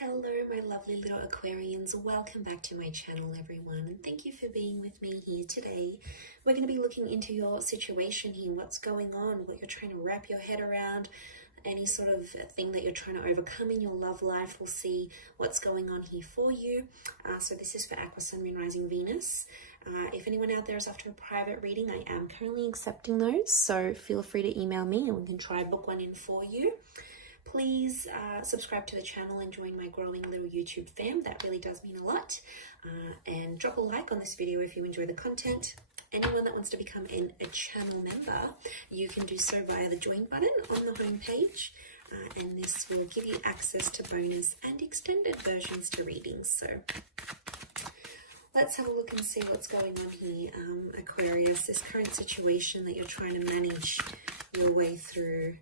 Hello, my lovely little Aquarians. Welcome back to my channel, everyone, and thank you for being with me here today. We're going to be looking into your situation here, what's going on, what you're trying to wrap your head around, any sort of thing that you're trying to overcome in your love life. We'll see what's going on here for you. So this is for Aqua, Sun, Moon, Rising, Venus. If anyone out there is after a private reading, I am currently accepting those, so feel free to email me and we can try book one in for you. Please subscribe to the channel and join my growing little YouTube fam. That really does mean a lot. And drop a like on this video if you enjoy the content. Anyone that wants to become a channel member, you can do so via the join button on the home page. And this will give you access to bonus and extended versions to readings. So let's have a look and see what's going on here. Aquarius, this current situation that you're trying to manage your way through.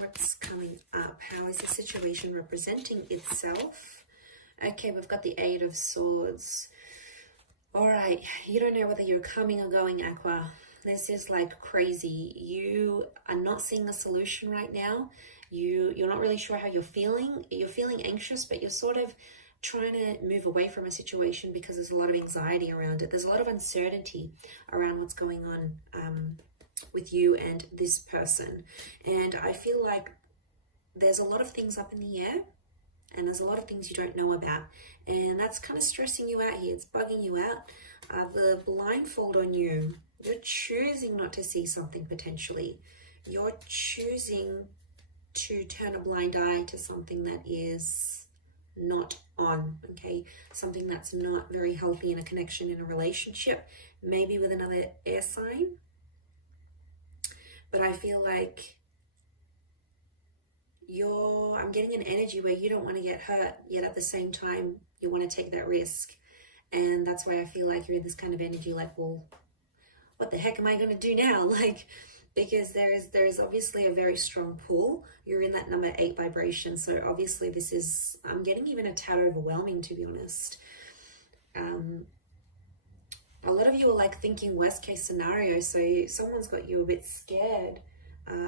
What's coming up? How is the situation representing itself? Okay, we've got the Eight of Swords. All right, you don't know whether you're coming or going, Aqua. This is like crazy. You are not seeing a solution right now. You're not really sure how you're feeling. You're feeling anxious, but you're sort of trying to move away from a situation because there's a lot of anxiety around it. There's a lot of uncertainty around what's going on with you and this person. And I feel like there's a lot of things up in the air and there's a lot of things you don't know about. And that's kind of stressing you out here. It's bugging you out. The blindfold on you, you're choosing not to see something potentially. You're choosing to turn a blind eye to something that is not on, okay? Something that's not very healthy in a connection, in a relationship, maybe with another air sign. But I feel like I'm getting an energy where you don't want to get hurt, yet at the same time, you want to take that risk. And that's why I feel like you're in this kind of energy like, well, what the heck am I going to do now? Like, because there is obviously a very strong pull. You're in that number 8 vibration. So obviously this is, I'm getting even a tad overwhelming, to be honest. A lot of you are like thinking worst case scenario. So someone's got you a bit scared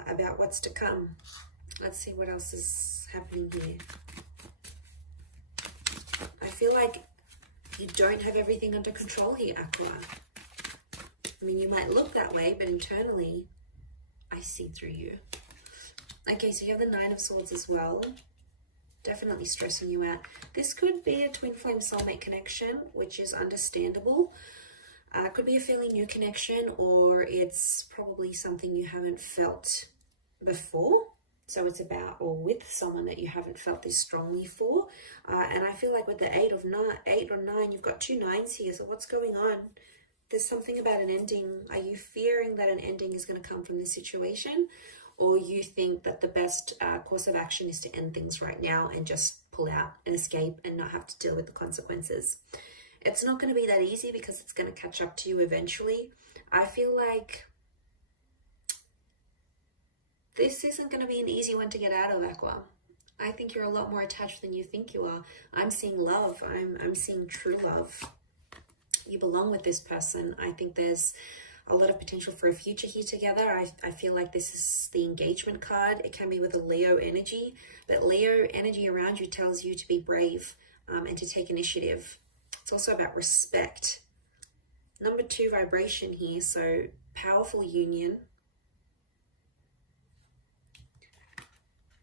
about what's to come. Let's see what else is happening here. I feel like you don't have everything under control here, Aqua. I mean, you might look that way, but internally, I see through you. Okay, so you have the Nine of Swords as well. Definitely stressing you out. This could be a twin flame soulmate connection, which is understandable. Could be a fairly new connection, or it's probably something you haven't felt before. So it's about or with someone that you haven't felt this strongly for. And I feel like with the 8 or 9, you've got 2 9s here. So what's going on? There's something about an ending. Are you fearing that an ending is going to come from this situation? Or you think that the best course of action is to end things right now and just pull out and escape and not have to deal with the consequences? It's not going to be that easy because it's going to catch up to you eventually. I feel like this isn't going to be an easy one to get out of, Aqua. I think you're a lot more attached than you think you are. I'm seeing love. I'm seeing true love. You belong with this person. I think there's a lot of potential for a future here together. I feel like this is the engagement card. It can be with a Leo energy, but Leo energy around you tells you to be brave and to take initiative. It's also about respect. Number 2 vibration here, so powerful union.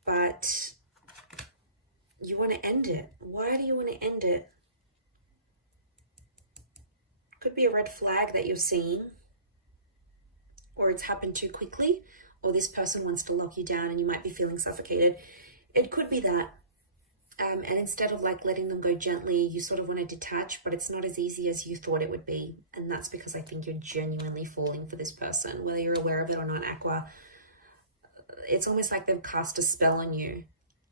But you want to end it. Why do you want to end it? Could be a red flag that you're seeing, or it's happened too quickly, or this person wants to lock you down and you might be feeling suffocated. It could be that. And instead of like letting them go gently, you sort of want to detach, but it's not as easy as you thought it would be. And that's because I think you're genuinely falling for this person, whether you're aware of it or not, Aqua. It's almost like they've cast a spell on you.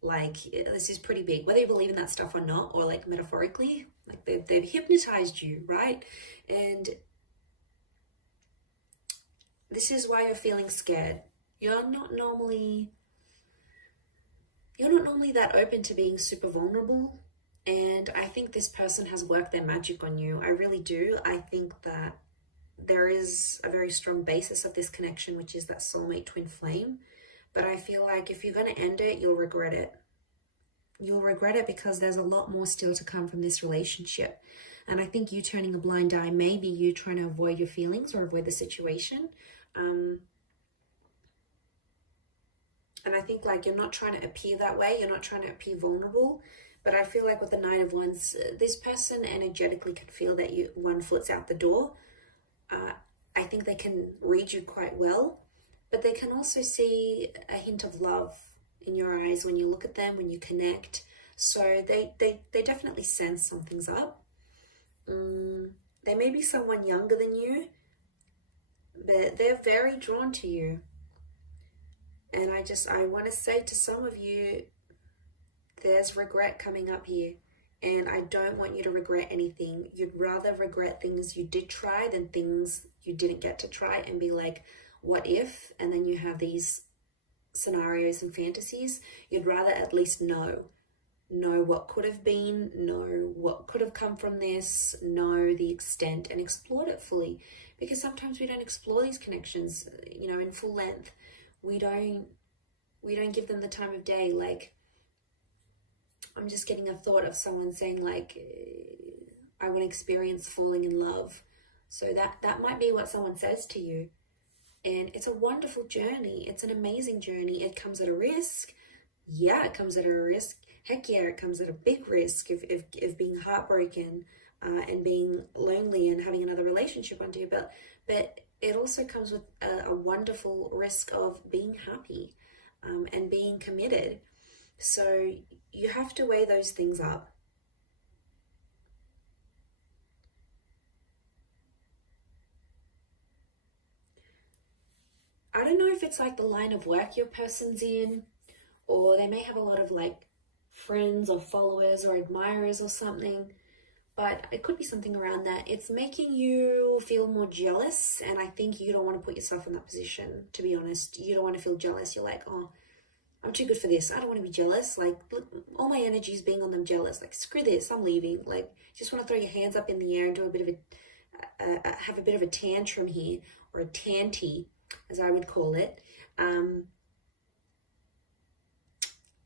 Like, this is pretty big, whether you believe in that stuff or not, or like metaphorically, like they've hypnotized you, right? And this is why you're feeling scared. You're not normally that open to being super vulnerable. And I think this person has worked their magic on you. I really do. I think that there is a very strong basis of this connection, which is that soulmate twin flame. But I feel like if you're going to end it, you'll regret it. You'll regret it because there's a lot more still to come from this relationship. And I think you turning a blind eye, maybe you trying to avoid your feelings or avoid the situation. And I think like you're not trying to appear that way. You're not trying to appear vulnerable. But I feel like with the Nine of Wands, this person energetically can feel that one foot's out the door. I think they can read you quite well. But they can also see a hint of love in your eyes when you look at them, when you connect. So they definitely sense something's up. They may be someone younger than you, but they're very drawn to you. And I want to say to some of you, there's regret coming up here. And I don't want you to regret anything. You'd rather regret things you did try than things you didn't get to try and be like, what if? And then you have these scenarios and fantasies. You'd rather at least know what could have been, know what could have come from this, know the extent, and explore it fully. Because sometimes we don't explore these connections, in full length. We don't give them the time of day. Like, I'm just getting a thought of someone saying like, I want to experience falling in love. So that might be what someone says to you. And it's a wonderful journey. It's an amazing journey. It comes at a risk. Yeah, it comes at a risk. Heck yeah, it comes at a big risk of being heartbroken and being lonely and having another relationship under your belt. But it also comes with a wonderful risk of being happy and being committed. So you have to weigh those things up. I don't know if it's like the line of work your person's in, or they may have a lot of like friends or followers or admirers or something, but it could be something around that. It's making you feel more jealous, and I think you don't want to put yourself in that position, to be honest. You don't want to feel jealous. You're like, oh, I'm too good for this. I don't want to be jealous. Like, all my energy is being on them jealous. Like, screw this, I'm leaving. Like, just want to throw your hands up in the air and do a bit of have a bit of a tantrum here, or a tanty, as I would call it.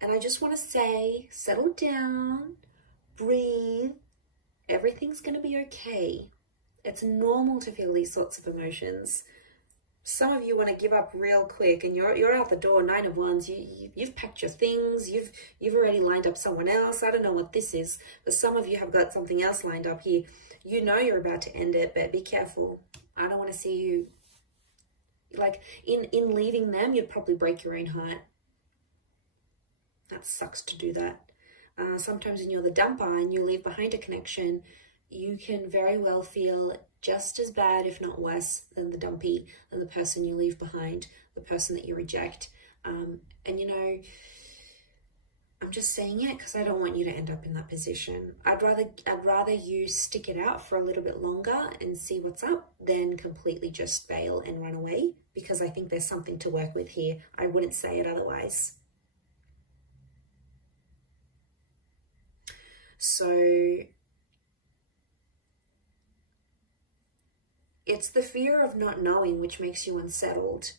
And I just want to say, settle down, breathe. Everything's going to be okay. It's normal to feel these sorts of emotions. Some of you want to give up real quick, and you're out the door. Nine of Wands. You've packed your things. You've already lined up someone else. I don't know what this is, but some of you have got something else lined up here. You know you're about to end it, but be careful. I don't want to see you. Like, in leaving them, you'd probably break your own heart. That sucks to do that. Sometimes when you're the dumper and you leave behind a connection, you can very well feel just as bad, if not worse, than the dumpy, than the person you leave behind, the person that you reject. And I'm just saying it because I don't want you to end up in that position. I'd rather you stick it out for a little bit longer and see what's up than completely just bail and run away, because I think there's something to work with here. I wouldn't say it otherwise. So it's the fear of not knowing which makes you unsettled.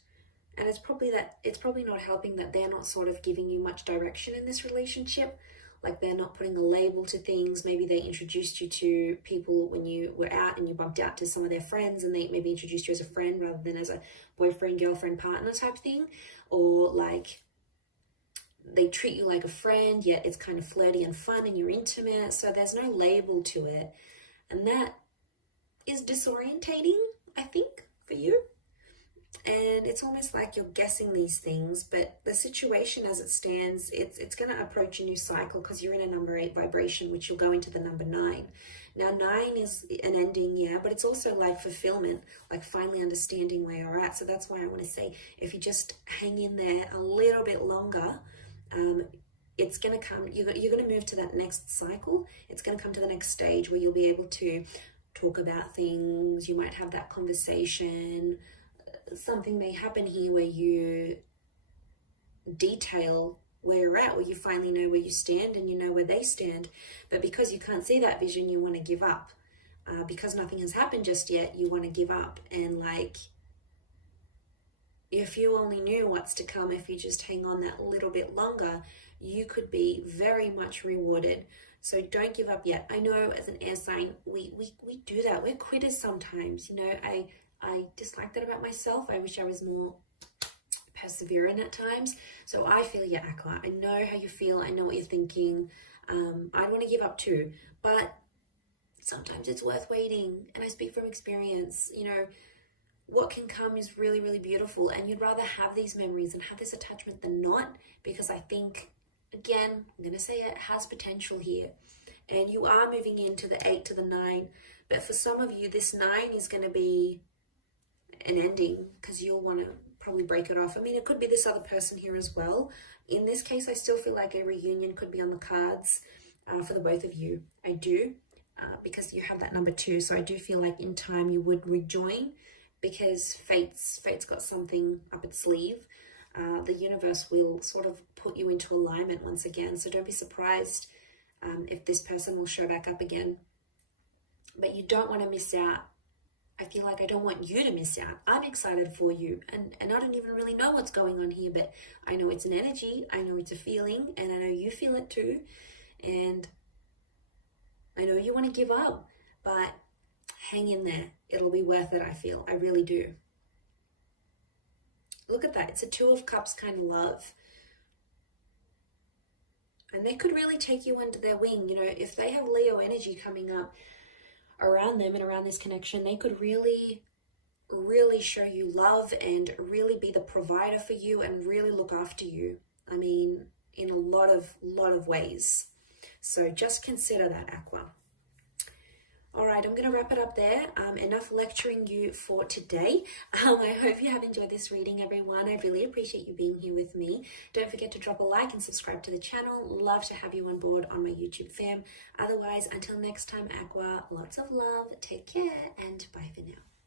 And it's probably not helping that they're not sort of giving you much direction in this relationship. Like, they're not putting a label to things. Maybe they introduced you to people when you were out and you bumped out to some of their friends, and they maybe introduced you as a friend rather than as a boyfriend, girlfriend, partner type thing. Or like, they treat you like a friend, yet it's kind of flirty and fun and you're intimate. So there's no label to it. And that is disorientating, I think, for you. And it's almost like you're guessing these things, but the situation as it stands, it's going to approach a new cycle because you're in a number 8 vibration, which you'll go into the number 9. Now, 9 is an ending, yeah, but it's also like fulfillment, like finally understanding where you're at. So that's why I want to say, if you just hang in there a little bit longer, it's going to come, you're going to move to that next cycle. It's going to come to the next stage where you'll be able to talk about things. You might have that conversation. Something may happen here where you detail where you're at, where you finally know where you stand and you know where they stand. But because you can't see that vision, you want to give up. Because nothing has happened just yet, you want to give up and like if you only knew what's to come, if you just hang on that little bit longer, you could be very much rewarded. So don't give up yet. I know as an air sign, we do that. We're quitters sometimes. You know, I dislike that about myself. I wish I was more persevering at times. So I feel you, Aqua. I know how you feel. I know what you're thinking. I want to give up too, but sometimes it's worth waiting. And I speak from experience. You know, what can come is really, really beautiful, and you'd rather have these memories and have this attachment than not, because I think, again, I'm going to say it has potential here. And you are moving into the 8 to the 9, but for some of you, this 9 is going to be an ending because you'll want to probably break it off. I mean, it could be this other person here as well. In this case, I still feel like a reunion could be on the cards for the both of you. I do, because you have that number 2. So I do feel like in time you would rejoin, because fate's got something up its sleeve. The universe will sort of put you into alignment once again. So don't be surprised if this person will show back up again. But you don't want to miss out. I feel like I don't want you to miss out. I'm excited for you. And I don't even really know what's going on here, but I know it's an energy. I know it's a feeling, and I know you feel it too. And I know you want to give up, but hang in there. It'll be worth it, I feel. I really do. Look at that. It's a 2 of Cups kind of love. And they could really take you under their wing. You know, if they have Leo energy coming up around them and around this connection, they could really, really show you love and really be the provider for you and really look after you. I mean, in a lot of ways. So just consider that, Aqua. All right, I'm going to wrap it up there. Enough lecturing you for today. I hope you have enjoyed this reading, everyone. I really appreciate you being here with me. Don't forget to drop a like and subscribe to the channel. Love to have you on board on my YouTube fam. Otherwise, until next time, Aqua, lots of love, take care, and bye for now.